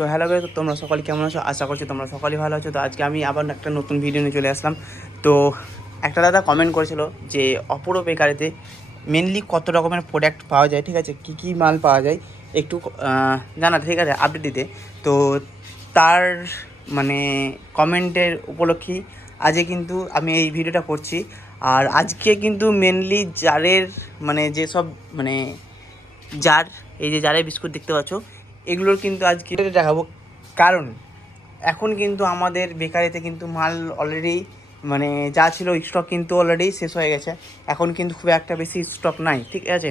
So hello guys তোমরা সকলে কেমন আছো? আশা করছি তোমরা সকলেই ভালো আছো। তো আজকে আমি আবার একটা নতুন ভিডিও নিয়ে চলে আসলাম। তো একটা দাদা কমেন্ট করেছিল যে অপূর্ব বেকারিতে মেনলি কত রকমের প্রোডাক্ট পাওয়া যায়, ঠিক আছে? কী কী মাল পাওয়া যায়? একটু জানা ঠিক আছে? আপডেট দিতে। তো তার মানে কমেন্টের উপলক্ষেই আজকে কিন্তু আমি এই ভিডিওটা করছি। আর আজকে কিন্তু মেনলি জারের মানে যেসব মানে জার, এই যে জারের বিস্কুট দেখতে পাচ্ছ এগুলোর কিন্তু আজকে দেখাবো। কারণ এখন কিন্তু আমাদের বেকারিতে কিন্তু মাল অলরেডি মানে যা ছিল স্টক কিন্তু অলরেডি শেষ হয়ে গেছে। এখন কিন্তু খুব একটা বেশি স্টক নাই, ঠিক আছে?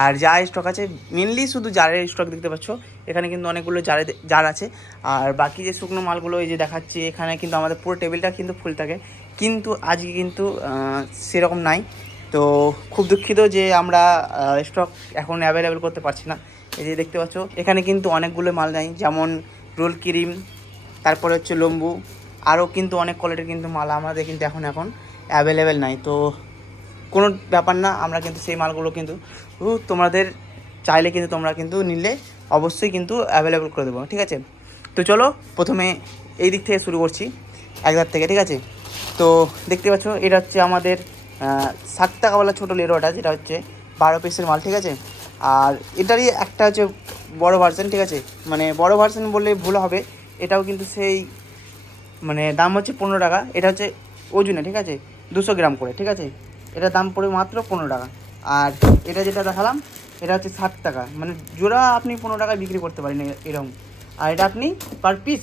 আর যা স্টক আছে মেনলি শুধু জারের স্টক দেখতে পাচ্ছ। এখানে কিন্তু অনেকগুলো জারে জার আছে। আর বাকি যে শুকনো মালগুলো এই যে দেখাচ্ছি, এখানে কিন্তু আমাদের পুরো টেবিলটা কিন্তু ফুল থাকে। কিন্তু আজকে কিন্তু সেরকম নাই। তো খুব দুঃখিত যে আমরা স্টক এখন অ্যাভেলেবেল করতে পারছি না। এই যে দেখতে পাচ্ছ, এখানে কিন্তু অনেকগুলো মাল নেই, যেমন রোল ক্রিম, তারপরে হচ্ছে লম্বু, আরও কিন্তু অনেক কোয়ালিটির কিন্তু মাল আমাদের কিন্তু এখন এখন অ্যাভেলেবেল নাই। তো কোনো ব্যাপার না, আমরা কিন্তু সেই মালগুলো কিন্তু তোমাদের চাইলে কিন্তু তোমরা কিন্তু নিলে, অবশ্যই কিন্তু অ্যাভেলেবেল করে দেবো, ঠিক আছে? তো চলো, প্রথমে এই দিক থেকে শুরু করছি একবার থেকে, ঠিক আছে? তো দেখতে পাচ্ছ, এটা হচ্ছে আমাদের সাত টাকাওয়ালা ছোটো লেরোটা, যেটা হচ্ছে বারো পিসের মাল, ঠিক আছে? আর এটারই একটা হচ্ছে বড় ভার্সন ঠিক আছে? মানে বড় ভার্সন বললে ভুল হবে। এটাও কিন্তু সেই মানে দাম হচ্ছে পনেরো টাকা। এটা হচ্ছে ওজনে, ঠিক আছে? দুশো গ্রাম করে, ঠিক আছে? এটার দাম পড়ে মাত্র পনেরো টাকা। আর এটা যেটা দেখালাম, এটা হচ্ছে ষাট টাকা। মানে জোড়া আপনি পনেরো টাকায় বিক্রি করতে পারেন এরকম। আর এটা আপনি পার পিস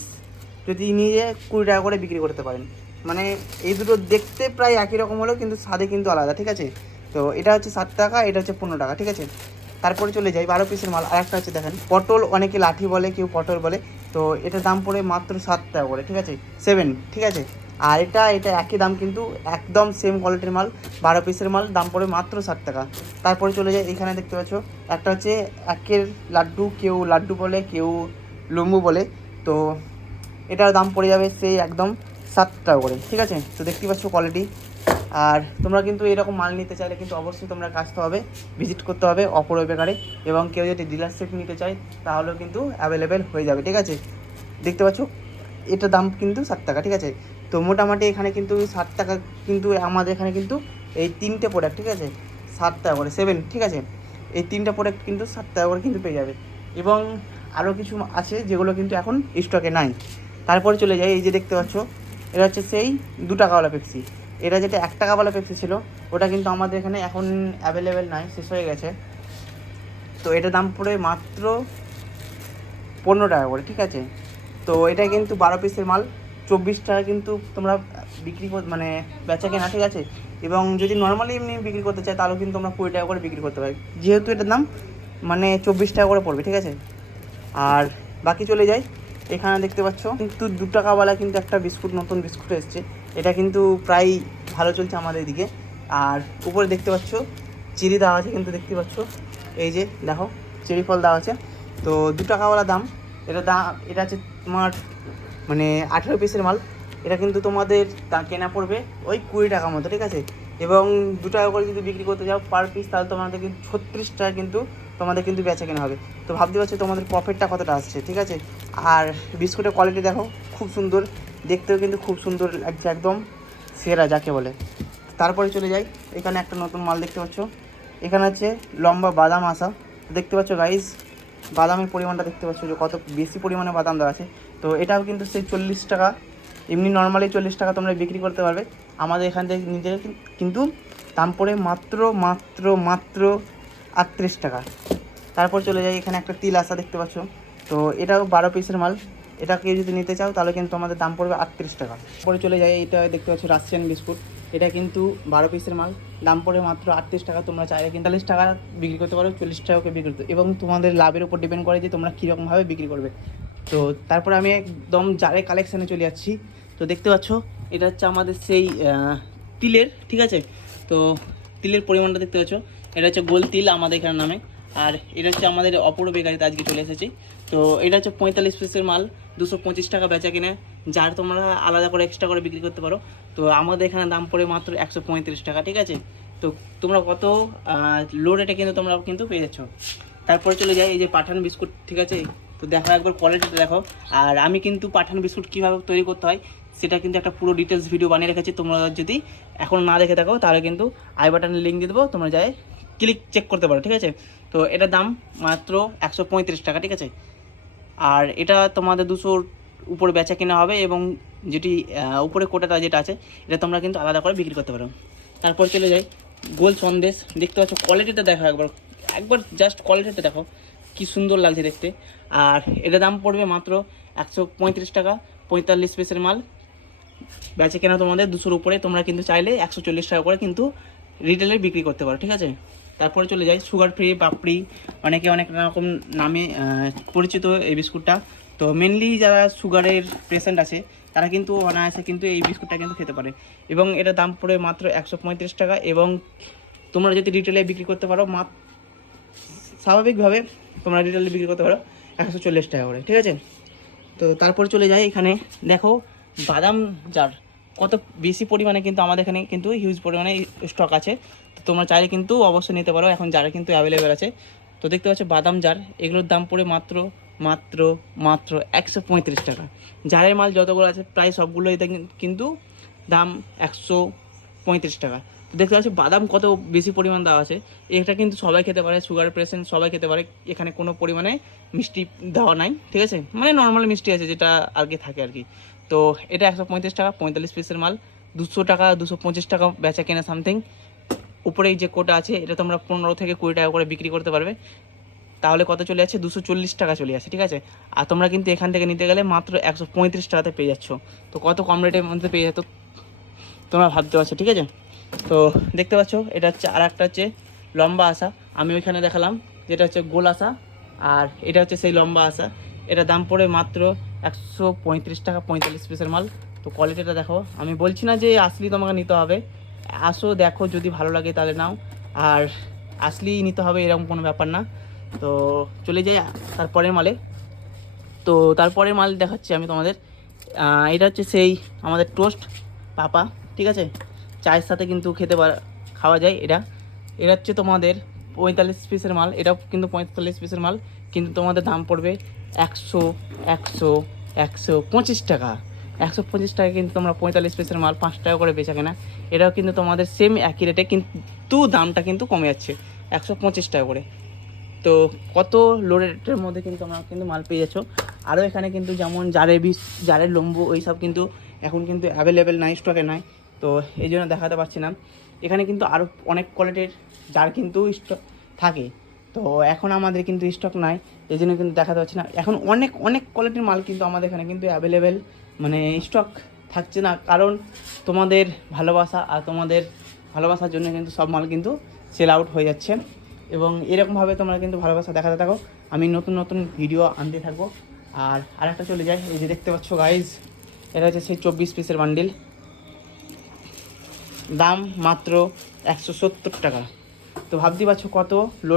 যদি নিয়ে কুড়ি টাকা করে বিক্রি করতে পারেন। মানে এই দুটো দেখতে প্রায় একই রকম হলেও কিন্তু স্বাদে কিন্তু আলাদা, ঠিক আছে? তো এটা হচ্ছে ষাট টাকা, এটা হচ্ছে পনেরো টাকা, ঠিক আছে? তারপরে চলে যাই, বারো পিসের মাল। আর একটা হচ্ছে দেখেন, পটল অনেকে লাঠি বলে, কেউ পটল বলে। তো এটার দাম পড়ে মাত্র সাত টাকা করে, ঠিক আছে? সেভেন ঠিক আছে? আর এটা এটা একই দাম কিন্তু একদম সেম কোয়ালিটির মাল, বারো পিসের মাল, দাম পড়ে মাত্র ষাট টাকা। তারপরে চলে যায় এখানে দেখতে পাচ্ছ, একটা হচ্ছে একের লাড্ডু, কেউ লাড্ডু বলে, কেউ লম্বু বলে। তো এটার দাম পড়ে যাবে সেই একদম সাত টাকা করে, ঠিক আছে? তো দেখতে পাচ্ছ কোয়ালিটি আর তোমরা কিন্তু এরকম মাল নিতে চাইলে কিন্তু অবশ্যই তোমরা আসতে হবে ভিজিট করতে হবে অপরয় বেকারে এবং কেউ যদি ডিলারশিপ নিতে চায় তাহলেও কিন্তু অ্যাভেলেবেল হয়ে যাবে, ঠিক আছে? দেখতে পাচ্ছ? এটা দাম কিন্তু ষাট টাকা, ঠিক আছে? তো মোটামুটি এখানে কিন্তু ষাট টাকা কিন্তু আমাদের এখানে কিন্তু এই তিনটে প্রোডাক্ট ঠিক আছে? ষাট টাকা করে সেভেন ঠিক আছে? এই তিনটা প্রোডাক্ট কিন্তু ষাট টাকা করে কিন্তু পেয়ে যাবে। এবং আরও কিছু আছে যেগুলো কিন্তু এখন স্টকে নাই। তারপরে চলে যাই, এই যে দেখতে পাচ্ছ, এটা হচ্ছে সেই দু টাকাওয়ালা পেপসি এটা যেটা এক টাকা টাকাওয়ালা পেপসি ছিল, ওটা কিন্তু আমাদের এখানে এখন অ্যাভেলেবেল নাই, শেষ হয়ে গেছে। তো এটার দাম পড়ে মাত্র পনেরো টাকা করে, ঠিক আছে? তো এটা কিন্তু বারো পিসের মাল, চব্বিশ টাকা কিন্তু তোমরা বিক্রি কর মানে বেচা কেনা, ঠিক আছে? এবং যদি নর্মালি এমনি বিক্রি করতে চাই তাহলেও কিন্তু তোমরা কুড়ি টাকা করে বিক্রি করতে পারি। যেহেতু এটার দাম মানে চব্বিশ টাকা করে পড়বে, ঠিক আছে? আর বাকি চলে যাই। এখানে দেখতে পাচ্ছ, কিন্তু দু টাকাওয়ালা কিন্তু একটা বিস্কুট, নতুন বিস্কুট এসছে। এটা কিন্তু প্রায় ভালো চলছে আমাদের এদিকে। আর উপরে দেখতে পাচ্ছ চিরি দেওয়া আছে কিন্তু দেখতে পাচ্ছ। এই যে, দেখো চেরি ফল দেওয়া আছে। তো দু টাকাওয়ালা দাম। এটা দাম এটা আছে তোমার মানে আঠেরো পিসের মাল। এটা কিন্তু তোমাদের তা কেনা পড়বে ওই কুড়ি টাকা মতো, ঠিক আছে? এবং দু টাকা করে যদি বিক্রি করতে যাও পার পিস তাহলে তোমাদের কিন্তু ছত্রিশ টাকা কিন্তু তোমাদের কিন্তু বেচা কেনা হবে। তো ভাবতে পারছ তোমাদের প্রফিটটা কতটা আসছে, ঠিক আছে? আর বিস্কুটের কোয়ালিটি দেখো, খুব সুন্দর। দেখতেও কিন্তু খুব সুন্দর লাগছে একদম সেরা যাকে বলে। তারপরে চলে যাই, এখানে একটা নতুন মাল দেখতে পাচ্ছ। এখানে আছে লম্বা বাদাম আসা। দেখতে পাচ্ছ গাইস বাদামের পরিমাণটা দেখতে পাচ্ছ যে কত বেশি পরিমাণে বাদাম দেওয়া আছে। তো এটাও কিন্তু সেই চল্লিশ টাকা, এমনি নর্মালি চল্লিশ টাকা তোমরা বিক্রি করতে পারবে। আমাদের এখান থেকে নিতে কিন্তু দাম পড়ে মাত্র মাত্র মাত্র আটত্রিশ টাকা। তারপর চলে যাই, এখানে একটা তিল আসা দেখতে পাচ্ছ। তো এটাও বারো পিসের মাল। এটা কেউ যদি নিতে চাও, তাহলে কিন্তু আমাদের দাম পড়বে আটত্রিশ টাকা। পরে চলে যায় এটা দেখতে পাচ্ছ রাশিয়ান বিস্কুট এটা কিন্তু বারো পিসের মাল। দাম পড়ে মাত্র আটত্রিশ টাকা, তোমরা চাইলে পঁয়তাল্লিশ টাকা বিক্রি করতে পারো, চল্লিশ টাকাকে বিক্রি করতে। এবং তোমাদের লাভের উপর ডিপেন্ড করে যে তোমরা কীরকমভাবে বিক্রি করবে। তো তারপরে আমি একদম জারে কালেকশানে চলে যাচ্ছি। তো দেখতে পাচ্ছ, এটা হচ্ছে আমাদের সেই তিলের, ঠিক আছে? তো তিলের পরিমাণটা দেখতে পাচ্ছ। এটা হচ্ছে গোল তিল আমাদের এখানে নামে। আর এটা হচ্ছে আমাদের অপূর্ব বেকারিতে আজকে চলে এসেছি। তো এটা হচ্ছে পঁয়তাল্লিশ পিসের মাল, দুশো পঁচিশ টাকা বেচা কিনে, যার তোমরা আলাদা করে এক্সট্রা করে বিক্রি করতে পারো। তো আমাদের এখানে দাম পড়ে মাত্র একশো পঁয়ত্রিশ টাকা, ঠিক আছে? তো তোমরা কত লো রেটে কিন্তু তোমরা কিন্তু পেয়ে যাচ্ছ। তারপরে চলে যাই, এই যে পাঠান বিস্কুট, ঠিক আছে? তো তো দেখো একবার কোয়ালিটিটা দেখো। আর আমি কিন্তু পাঠান বিস্কুট কীভাবে তৈরি করতে হয়, সেটা কিন্তু একটা পুরো ডিটেলস ভিডিও বানিয়ে রেখেছি। তোমরা যদি এখন না দেখে থাকো, তাহলে কিন্তু আই বাটনের লিঙ্ক দিয়ে দেবো। তোমরা যাই ক্লিক চেক করতে পারো, ঠিক আছে? তো এটার দাম মাত্র একশো পঁয়ত্রিশ টাকা, ঠিক আছে? আর এটা তোমাদের দুশোর উপরে বেচা কেনা হবে এবং যেটি উপরে কোটাটা যেটা আছে, এটা তোমরা কিন্তু আলাদা করে বিক্রি করতে পারো। তারপর চলে যাই, গোল সন্দেশ। দেখতে পাচ্ছ কোয়ালিটিটা দেখো একবার একবার জাস্ট কোয়ালিটিটা দেখো, কি সুন্দর লাগছে দেখতে। আর এটা দাম পড়বে মাত্র একশো পঁয়ত্রিশ টাকা, পঁয়তাল্লিশ পিসের মাল। বেচে কেনা তোমাদের দুশোর উপরে, তোমরা কিন্তু চাইলে একশো চল্লিশ টাকা করে কিন্তু রিটেলে বিক্রি করতে পারো, ঠিক আছে? তারপরে চলে যাই সুগার ফ্রি পাপড়ি, অনেকে অনেক রকম নামে পরিচিত এই বিস্কুটটা। তো মেনলি যারা সুগারের পেশেন্ট আছে, তারা কিন্তু অনায়াসে কিন্তু এই বিস্কুটটা কিন্তু খেতে পারে। এবং এটার দাম পড়ে মাত্র একশো পঁয়ত্রিশ টাকা এবং তোমরা যদি রিটেলে বিক্রি করতে পারো মা স্বাভাবিকভাবে তোমরা রিটেলে বিক্রি করতে পারো একশো চল্লিশ টাকা করে, ঠিক আছে? তো তারপরে চলে যাই এখানে। দেখো, বাদাম জার কত বেশি পরিমাণে কিন্তু আমাদের এখানে কিন্তু হিউজ পরিমাণে স্টক আছে। তো তোমরা চাইলে কিন্তু অবশ্যই নিতে পারো, এখন জারে কিন্তু অ্যাভেলেবেল আছে। তো দেখতে পাচ্ছ বাদাম জার এগুলোর দাম পড়ে মাত্র মাত্র মাত্র একশো পঁয়ত্রিশ টাকা। জারের মাল যতগুলো আছে, প্রায় সবগুলো দেখেন- কিন্তু দাম একশো পঁয়ত্রিশ টাকা। তো দেখতে পাচ্ছি বাদাম কত বেশি পরিমাণ দেওয়া আছে। এটা কিন্তু সবাই খেতে পারে সুগার পেশেন্ট সবাই খেতে পারে, এখানে কোনো পরিমাণে মিষ্টি দেওয়া নাই, ঠিক আছে? মানে নর্মাল মিষ্টি আছে যেটা আর কি থাকে আর কি তো এটা একশো পঁয়ত্রিশ টাকা, পঁয়তাল্লিশ পিসের মাল। দুশো টাকা, দুশো পঁচিশ টাকা বেচা কেনা সামথিং উপরে যে কোটা আছে, এটা তোমরা পনেরো থেকে কুড়ি টাকা করে বিক্রি করতে পারবে। তাহলে কত চলে যাচ্ছে? দুশো চল্লিশ টাকা চলে যাচ্ছে, ঠিক আছে? আর তোমরা কিন্তু এখান থেকে নিতে গেলে মাত্র একশো পঁয়ত্রিশ টাকাতে পেয়ে যাচ্ছ। তো কত কম রেটের মধ্যে পেয়ে যেত তোমরা ভাবতে পারছ, ঠিক আছে? তো দেখতে পাচ্ছ, এটা হচ্ছে আর একটা হচ্ছে লম্বা আসা আমি ওইখানে দেখালাম, যেটা হচ্ছে গোল আসা আর এটা হচ্ছে সেই লম্বা আসা এটা দাম পড়ে মাত্র একশো পঁয়ত্রিশ টাকা, পঁয়তাল্লিশ পিসের মাল। তো কোয়ালিটিটা দেখো আমি বলছি না যে আসলি তোমাকে নিতে হবে। আসো, দেখো, যদি ভালো লাগে তাহলে নাও। আর আসলি নিতে হবে এরকম কোনো ব্যাপার না। তো চলে যাই তারপরের মালে। তো তারপরের মাল দেখাচ্ছি আমি তোমাদের। এটা হচ্ছে সেই আমাদের টোস্ট পাপা, ঠিক আছে? চায়ের সাথে কিন্তু খেতে পার, খাওয়া যায় এটা। এটা হচ্ছে তোমাদের পঁয়তাল্লিশ পিসের মাল, এটাও কিন্তু পঁয়তাল্লিশ পিসের মাল, কিন্তু তোমাদের দাম পড়বে একশো একশো একশো পঁচিশ টাকা। একশো পঁচিশ টাকা কিন্তু তোমরা পঁয়তাল্লিশ পিসের মাল, পাঁচ টাকা করে বেচা কেনা। এটাও কিন্তু তোমাদের সেম একই রেটে কিন্তু দামটা কিন্তু কমে যাচ্ছে, একশো পঁচিশ টাকা করে। তো কত লো রেটের মধ্যে কিন্তু আমরা কিন্তু মাল পেয়ে যাচ্ছ। আরও এখানে কিন্তু যেমন জারের বিষ জারের লম্বু ওই সব কিন্তু এখন কিন্তু অ্যাভেলেবেল নাই স্টকে নাই। তো এই জন্য দেখাতে পারছি না। এখানে কিন্তু আরও অনেক কোয়ালিটির জার কিন্তু স্টক থাকে। তো এখন আমাদের কিন্তু স্টক নাই এই জন্য কিন্তু দেখাতে পারছি না। এখন অনেক অনেক কোয়ালিটির মাল কিন্তু আমাদের এখানে কিন্তু অ্যাভেলেবেল মানে স্টক থাকছে না। কারণ তোমাদের ভালোবাসা আর তোমাদের ভালোবাসার জন্য কিন্তু সব মাল কিন্তু সেল আউট হয়ে যাচ্ছে। এবং এরকমভাবে তোমরা কিন্তু ভালোবাসা দেখাতে থাকো। আমি নতুন নতুন ভিডিও আনতে থাকব। আর আরেকটা চলে যায়, এই যে দেখতে পাচ্ছ গাইজ এটা হচ্ছে সেই চব্বিশ পিসের বান্ডিল দাম মাত্র একশো সত্তর টাকা। তো ভাবতে পারছ কত লো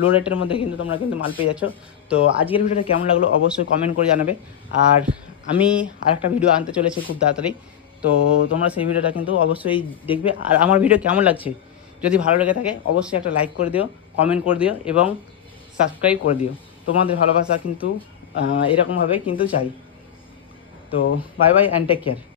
লো রেটের মধ্যে কিন্তু তোমরা কিন্তু মাল পেয়ে যাচ্ছ। তো আজকের ভিডিওটা কেমন লাগল অবশ্যই কমেন্ট করে জানাবে। আর আমি আর একটা ভিডিও আনতে চলেছি খুব তাড়াতাড়ি। তো তোমরা সেই ভিডিওটা কিন্তু অবশ্যই দেখবে। আর আমার ভিডিও কেমন লাগছে যদি ভালো লেগে থাকে অবশ্যই একটা লাইক করে দিও কমেন্ট করে দিও এবং সাবস্ক্রাইব করে দিও। তোমাদের ভালোবাসা কিন্তু এরকমভাবে কিন্তু চাই। তো bye bye and take care